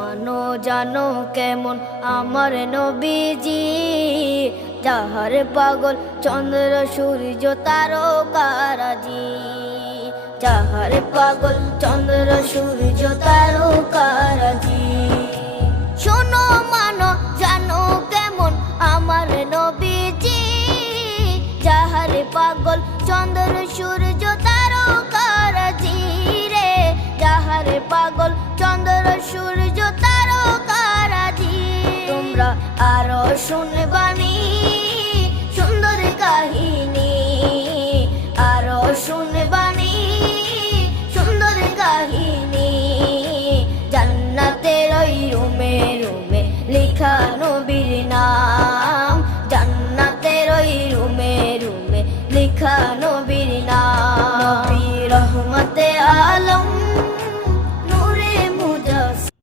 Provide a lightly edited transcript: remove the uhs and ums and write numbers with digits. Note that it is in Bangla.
মানো জানো কেমন আমার নবীজি, যাহার পাগল চন্দ্র সূর্য তারকারাজি, যাহার পাগল চন্দ্র সূর্য তারকারাজি। শোনো মানো জানো কেমন আমার নবীজি, যাহার পাগল চন্দ্র সূর্য তারকারাজি রে, যাহার পাগল চন্দ্র সূর্য তারকারাজি। তোমরা আরো শুনবে